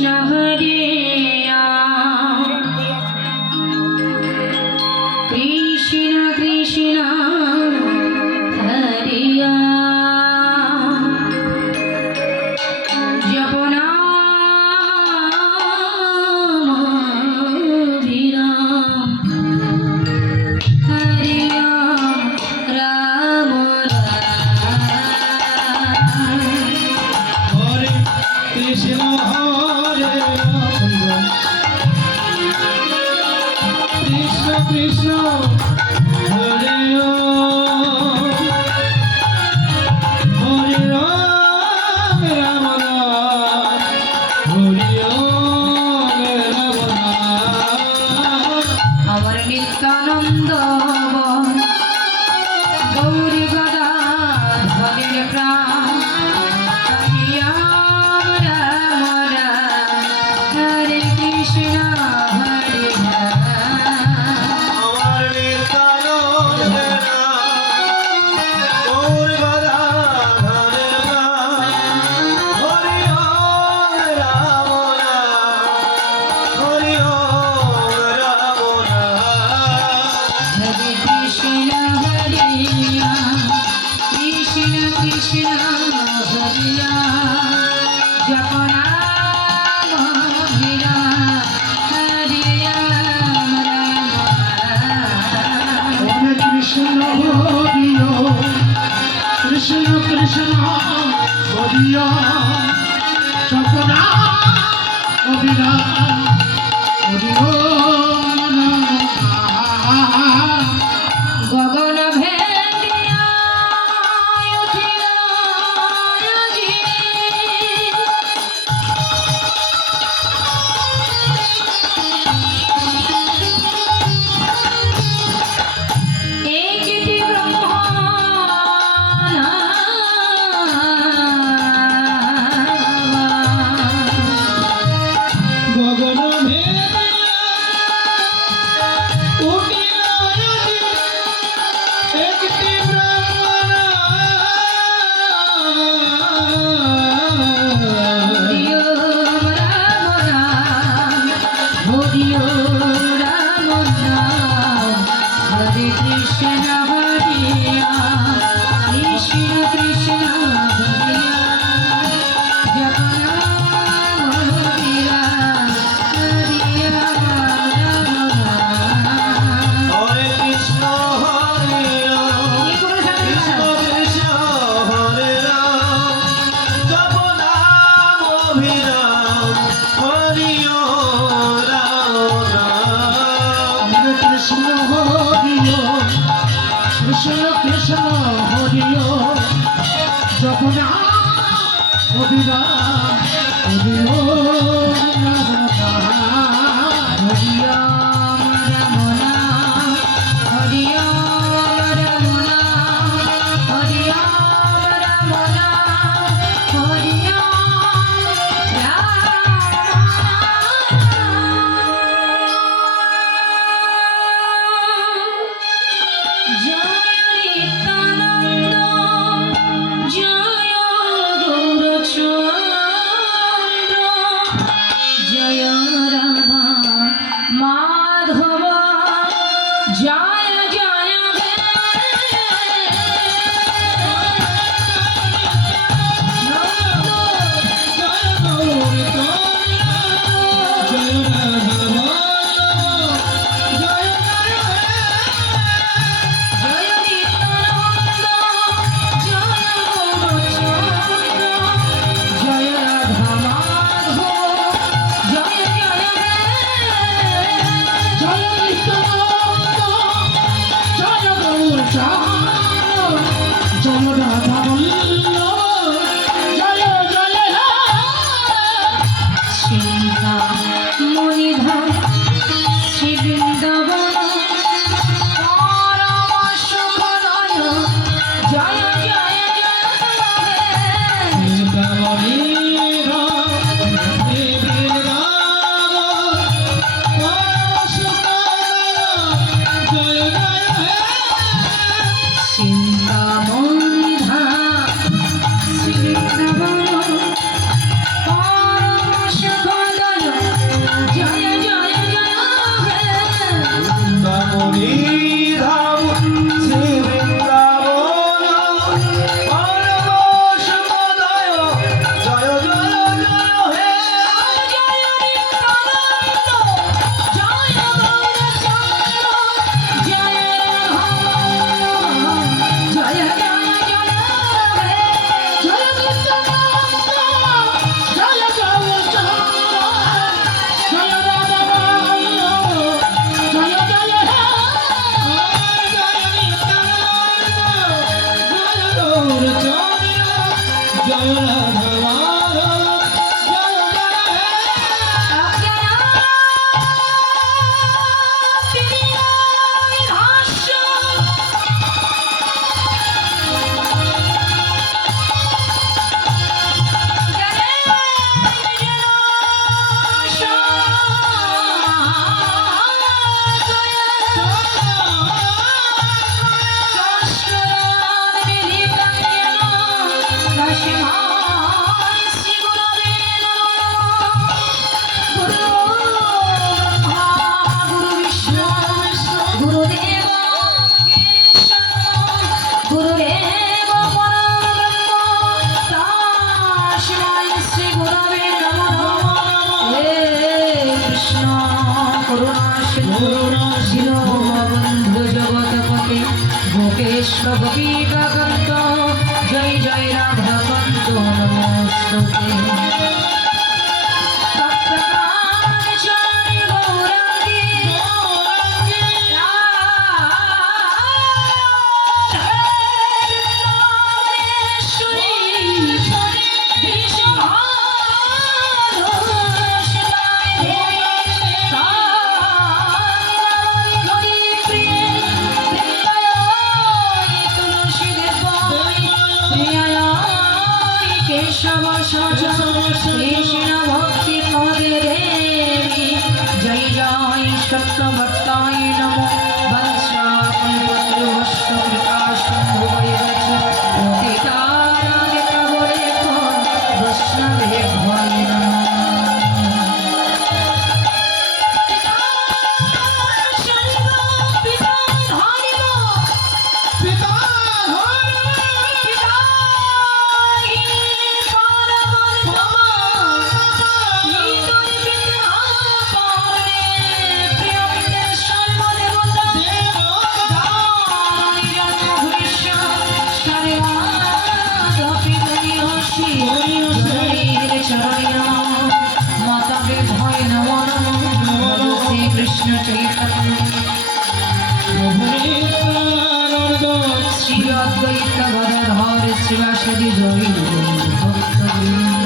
কৃষ্ণ হরে কৃষ্ণ কৃষ্ণ হরে জপ নাম বিরাম হরে রাম হরে কৃষ্ণ হরে কৃষ্ণ কৃষ্ণ হরে হরে রাম রাম রাম হরে রাম রাম আমার নিত্যানন্দ গৌরী গদা ভগেন প্রাণ হরি রাম রাম রাম হরে কৃষ্ণ হরে রাম আমার নিত্যানন্দ গৌর গদাধর হরি রাম হরি রাম হরে কৃষ্ণ হরে রাম কৃষ্ণ কৃষ্ণ হরে রাম জপ নাম বিরাম হরে রাম রাম রাম হরে কৃষ্ণ হরিয় কৃষ্ণ কৃষ্ণ হরিয় চপনা অবিরা হরিয় গগন ভেদিয়া উঠিল যোগী একটি গগন ভেদিয়া উঠিল একটি ব্রহ্মণ হরিও রাম রাম হরিও রাম রাম হরে কৃষ্ণ হরে রাম কৃষ্ণ কৃষ্ণ হরে রাম জপ নাম বিরাম হরে রাম রাম রাম হরে কৃষ্ণ হরে এই করে সাথে কৃষ্ণ কৃষ্ণ হরে রাম জপ নাম অভিরাম হরি রাম রাম হরে কৃষ্ণ হরিয় কৃষ্ণ কৃষ্ণ হরিয় জপ নাম অভিরাম হরি রাম রাম হরি রাম রাম রাম হরি রাম রাম রাম হরি রাম রাম রাম হরি রাম জয় নিত্যানন্দ জয় গৌরচন্দ্র জয় রাধা মাধব জয় জয় হে নন্দ জয় নিত্যানন্দ জয় গৌরচন্দ্র জয় রাধা মাধব জয় स्तुते तप्तकाञ्चन गौराङ्गी केशव सजा कृष्ण भक्ति पदे देवी जय जय सत्यवत्ताय नमो वंशाकल्पतरुश्च कृपाशम्भो वैरच पतितानामितवरेको वैष्णवेभ्यो नमः पिता धारिणो পিতা कृष्ण चैतन्य श्री अद्वैत गदाधर शिवासदि जय भक्त